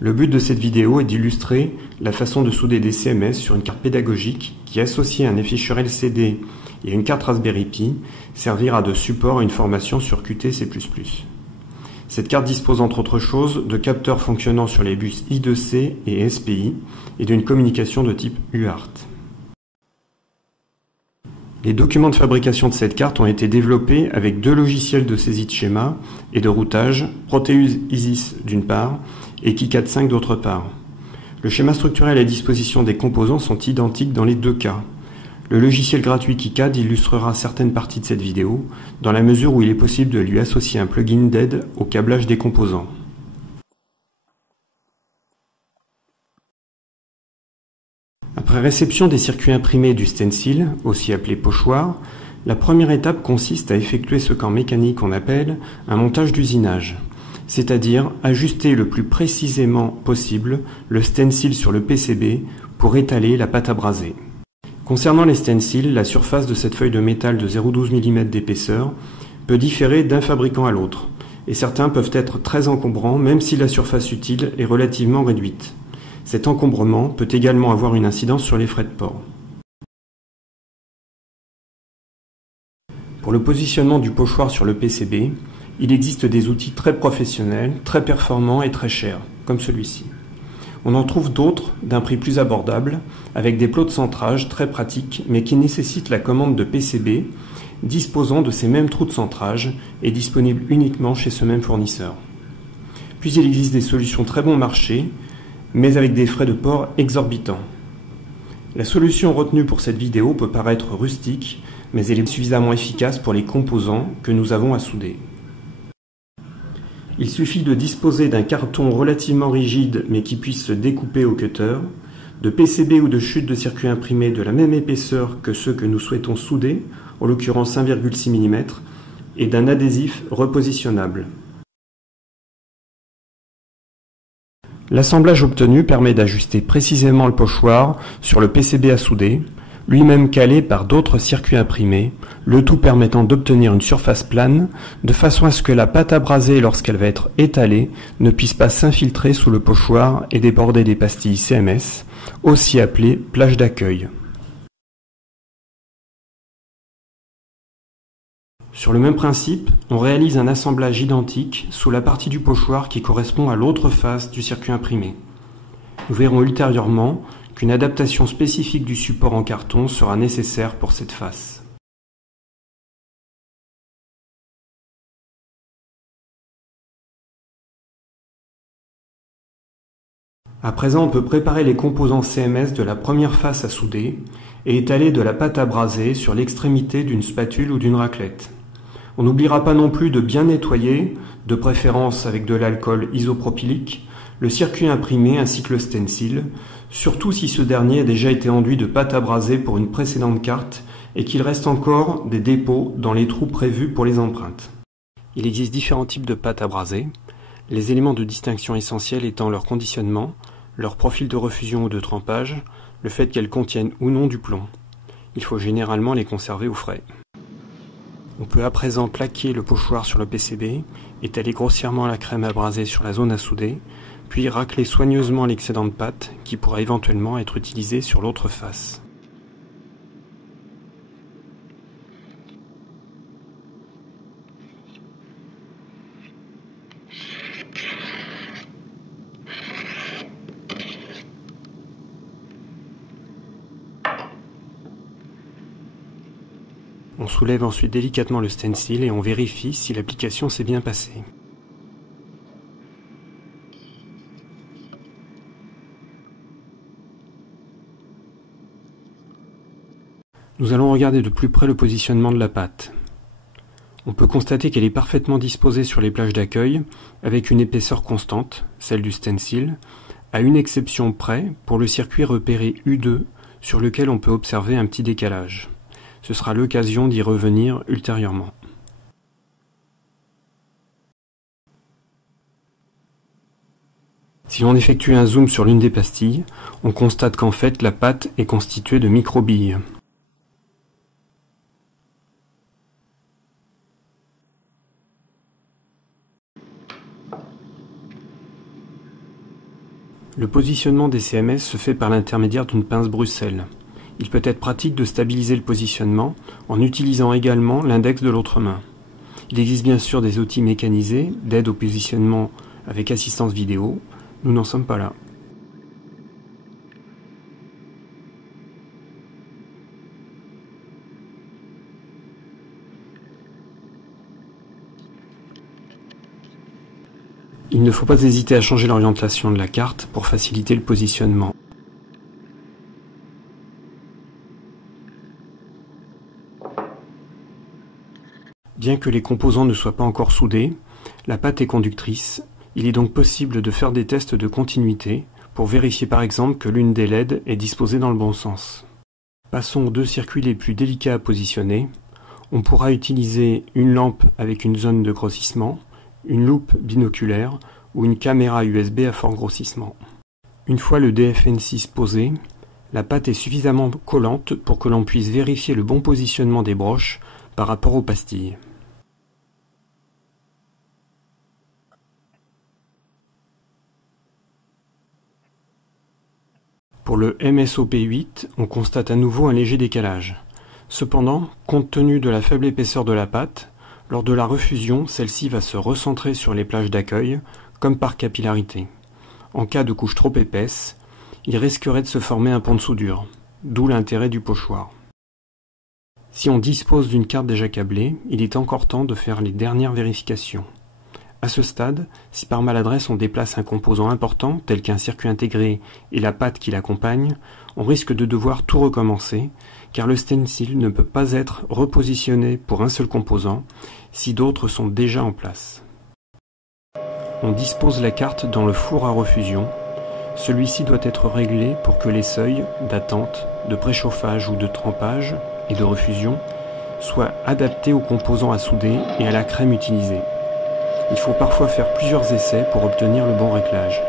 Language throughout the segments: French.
Le but de cette vidéo est d'illustrer la façon de souder des CMS sur une carte pédagogique qui, associée à un afficheur LCD et à une carte Raspberry Pi, servira de support à une formation sur Qt++. Cette carte dispose entre autres choses de capteurs fonctionnant sur les bus I2C et SPI et d'une communication de type UART. Les documents de fabrication de cette carte ont été développés avec deux logiciels de saisie de schéma et de routage, Proteus Isis d'une part et KiCad5 d'autre part. Le schéma structurel et la disposition des composants sont identiques dans les deux cas. Le logiciel gratuit KiCad illustrera certaines parties de cette vidéo, dans la mesure où il est possible de lui associer un plugin d'aide au câblage des composants. Après réception des circuits imprimés du stencil, aussi appelé pochoir, la première étape consiste à effectuer ce qu'en mécanique on appelle un montage d'usinage, c'est-à-dire ajuster le plus précisément possible le stencil sur le PCB pour étaler la pâte à braser. Concernant les stencils, la surface de cette feuille de métal de 0,12 mm d'épaisseur peut différer d'un fabricant à l'autre, et certains peuvent être très encombrants même si la surface utile est relativement réduite. Cet encombrement peut également avoir une incidence sur les frais de port. Pour le positionnement du pochoir sur le PCB, il existe des outils très professionnels, très performants et très chers, comme celui-ci. On en trouve d'autres d'un prix plus abordable, avec des plots de centrage très pratiques, mais qui nécessitent la commande de PCB, disposant de ces mêmes trous de centrage et disponibles uniquement chez ce même fournisseur. Puis il existe des solutions très bon marché, mais avec des frais de port exorbitants. La solution retenue pour cette vidéo peut paraître rustique, mais elle est suffisamment efficace pour les composants que nous avons à souder. Il suffit de disposer d'un carton relativement rigide mais qui puisse se découper au cutter, de PCB ou de chutes de circuits imprimés de la même épaisseur que ceux que nous souhaitons souder, en l'occurrence 1,6 mm, et d'un adhésif repositionnable. L'assemblage obtenu permet d'ajuster précisément le pochoir sur le PCB à souder, lui-même calé par d'autres circuits imprimés, le tout permettant d'obtenir une surface plane, de façon à ce que la pâte à braser, lorsqu'elle va être étalée, ne puisse pas s'infiltrer sous le pochoir et déborder des pastilles CMS, aussi appelées plages d'accueil. Sur le même principe, on réalise un assemblage identique sous la partie du pochoir qui correspond à l'autre face du circuit imprimé. Nous verrons ultérieurement qu'une adaptation spécifique du support en carton sera nécessaire pour cette face. À présent, on peut préparer les composants CMS de la première face à souder et étaler de la pâte à braser sur l'extrémité d'une spatule ou d'une raclette. On n'oubliera pas non plus de bien nettoyer, de préférence avec de l'alcool isopropylique, le circuit imprimé ainsi que le stencil, surtout si ce dernier a déjà été enduit de pâte à braser pour une précédente carte et qu'il reste encore des dépôts dans les trous prévus pour les empreintes. Il existe différents types de pâte à braser, les éléments de distinction essentiels étant leur conditionnement, leur profil de refusion ou de trempage, le fait qu'elles contiennent ou non du plomb. Il faut généralement les conserver au frais. On peut à présent plaquer le pochoir sur le PCB, étaler grossièrement la crème à braser sur la zone à souder, puis racler soigneusement l'excédent de pâte qui pourra éventuellement être utilisé sur l'autre face. On soulève ensuite délicatement le stencil et on vérifie si l'application s'est bien passée. Nous allons regarder de plus près le positionnement de la pâte. On peut constater qu'elle est parfaitement disposée sur les plages d'accueil, avec une épaisseur constante, celle du stencil, à une exception près pour le circuit repéré U2, sur lequel on peut observer un petit décalage. Ce sera l'occasion d'y revenir ultérieurement. Si l'on effectue un zoom sur l'une des pastilles, on constate qu'en fait la pâte est constituée de micro-billes. Le positionnement des CMS se fait par l'intermédiaire d'une pince Bruxelles. Il peut être pratique de stabiliser le positionnement en utilisant également l'index de l'autre main. Il existe bien sûr des outils mécanisés d'aide au positionnement avec assistance vidéo. Nous n'en sommes pas là. Il ne faut pas hésiter à changer l'orientation de la carte pour faciliter le positionnement. Bien que les composants ne soient pas encore soudés, la pâte est conductrice. Il est donc possible de faire des tests de continuité pour vérifier par exemple que l'une des LED est disposée dans le bon sens. Passons aux deux circuits les plus délicats à positionner. On pourra utiliser une lampe avec une zone de grossissement, une loupe binoculaire ou une caméra USB à fort grossissement. Une fois le DFN6 posé, la pâte est suffisamment collante pour que l'on puisse vérifier le bon positionnement des broches par rapport aux pastilles. Pour le MSOP8, on constate à nouveau un léger décalage. Cependant, compte tenu de la faible épaisseur de la pâte, lors de la refusion, celle-ci va se recentrer sur les plages d'accueil, comme par capillarité. En cas de couche trop épaisse, il risquerait de se former un pont de soudure, d'où l'intérêt du pochoir. Si on dispose d'une carte déjà câblée, il est encore temps de faire les dernières vérifications. À ce stade, si par maladresse on déplace un composant important, tel qu'un circuit intégré et la pâte qui l'accompagne, on risque de devoir tout recommencer, car le stencil ne peut pas être repositionné pour un seul composant si d'autres sont déjà en place. On dispose la carte dans le four à refusion. Celui-ci doit être réglé pour que les seuils d'attente, de préchauffage ou de trempage et de refusion soient adaptés aux composants à souder et à la crème utilisée. Il faut parfois faire plusieurs essais pour obtenir le bon réglage.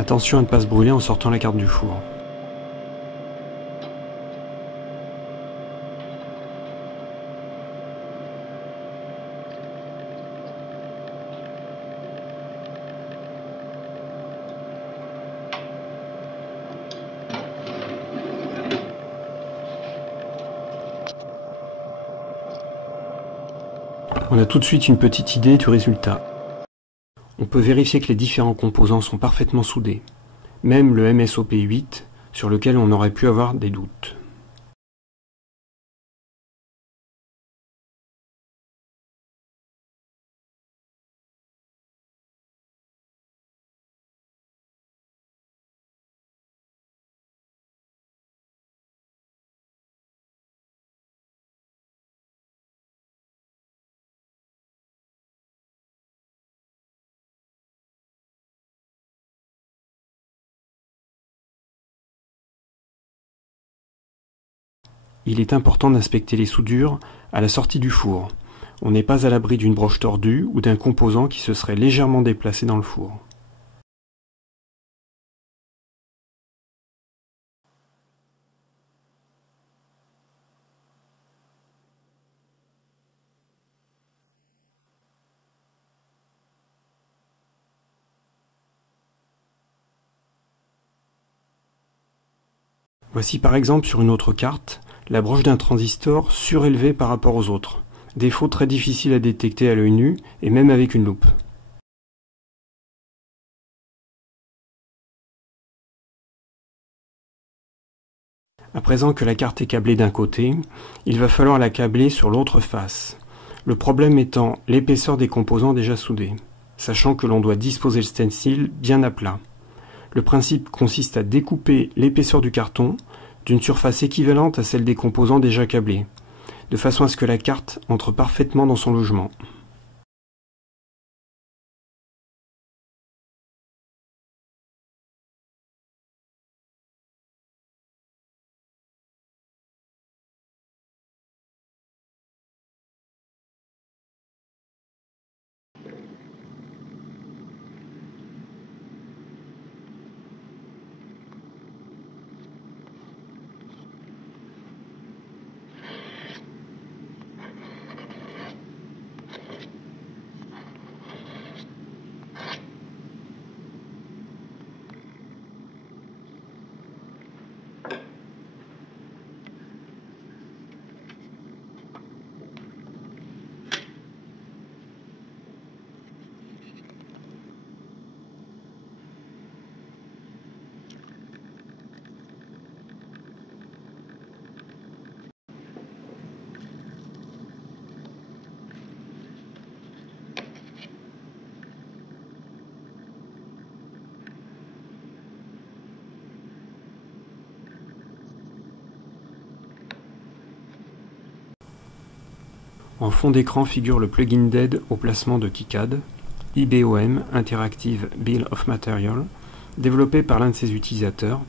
Attention à ne pas se brûler en sortant la carte du four. On a tout de suite une petite idée du résultat. On peut vérifier que les différents composants sont parfaitement soudés, même le MSOP8 sur lequel on aurait pu avoir des doutes. Il est important d'inspecter les soudures à la sortie du four. On n'est pas à l'abri d'une broche tordue ou d'un composant qui se serait légèrement déplacé dans le four. Voici par exemple sur une autre carte la broche d'un transistor surélevée par rapport aux autres. Défaut très difficile à détecter à l'œil nu et même avec une loupe. À présent que la carte est câblée d'un côté, il va falloir la câbler sur l'autre face. Le problème étant l'épaisseur des composants déjà soudés, sachant que l'on doit disposer le stencil bien à plat. Le principe consiste à découper l'épaisseur du carton d'une surface équivalente à celle des composants déjà câblés. de façon à ce que la carte entre parfaitement dans son logement. En fond d'écran figure le plugin d'aide au placement de KiCad, IBOM, Interactive Bill of Material, développé par l'un de ses utilisateurs.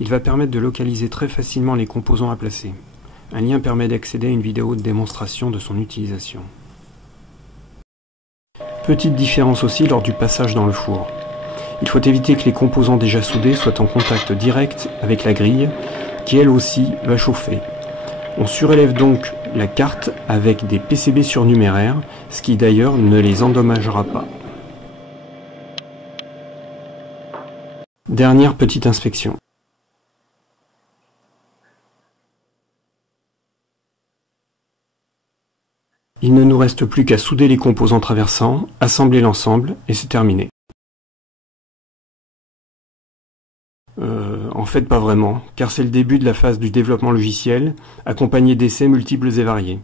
Il va permettre de localiser très facilement les composants à placer. Un lien permet d'accéder à une vidéo de démonstration de son utilisation. Petite différence aussi lors du passage dans le four. Il faut éviter que les composants déjà soudés soient en contact direct avec la grille, qui elle aussi va chauffer. On surélève donc la carte avec des PCB surnuméraires, ce qui d'ailleurs ne les endommagera pas. Dernière petite inspection. Il ne nous reste plus qu'à souder les composants traversants, assembler l'ensemble et c'est terminé. En fait pas vraiment, car c'est le début de la phase du développement logiciel, accompagné d'essais multiples et variés.